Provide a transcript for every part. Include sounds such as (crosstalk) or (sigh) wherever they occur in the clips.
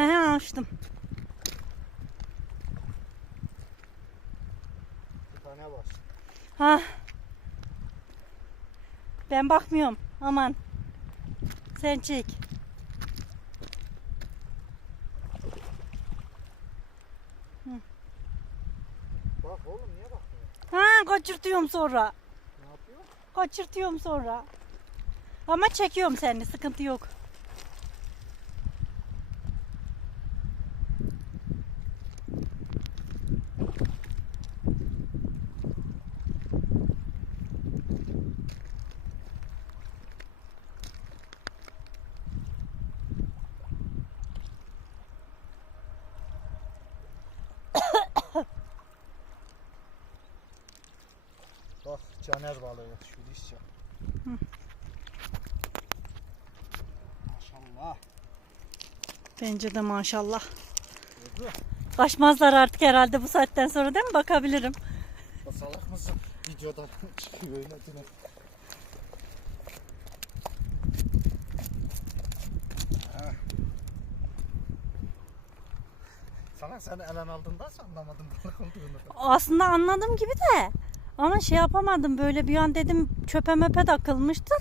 açtım. Bir tane var. Ha. Ben bakmıyorum. Aman. Sen çek. Bak oğlum niye bakmıyor? Ha kaçırtıyorum sonra. Ne yapıyor? Kaçırtıyorum sonra. Ama çekiyorum seni. Sıkıntı yok. Bak caner balığı şu dişçe. Maşallah. Bence de maşallah. Gördü. Kaçmazlar artık herhalde bu saatten sonra değil mi? Bakabilirim. O salak mısın? Videodan (laughs) çıkıyor. Ha. Sana sen elen aldığından anlamadım balık olduğunu. Aslında anladım gibi de. Ama şey yapamadım böyle bir an dedim çöpe möpe takılmıştır.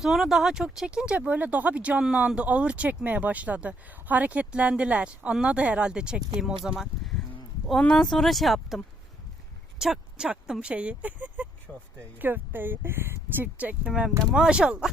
Sonra daha çok çekince böyle daha bir canlandı. Ağır çekmeye başladı. Hareketlendiler. Anladı herhalde çektiğim o zaman. Ondan sonra şey yaptım. Çak, çaktım şeyi. (laughs) Köfteyi. Köfteyi. Çift çektim hem de maşallah.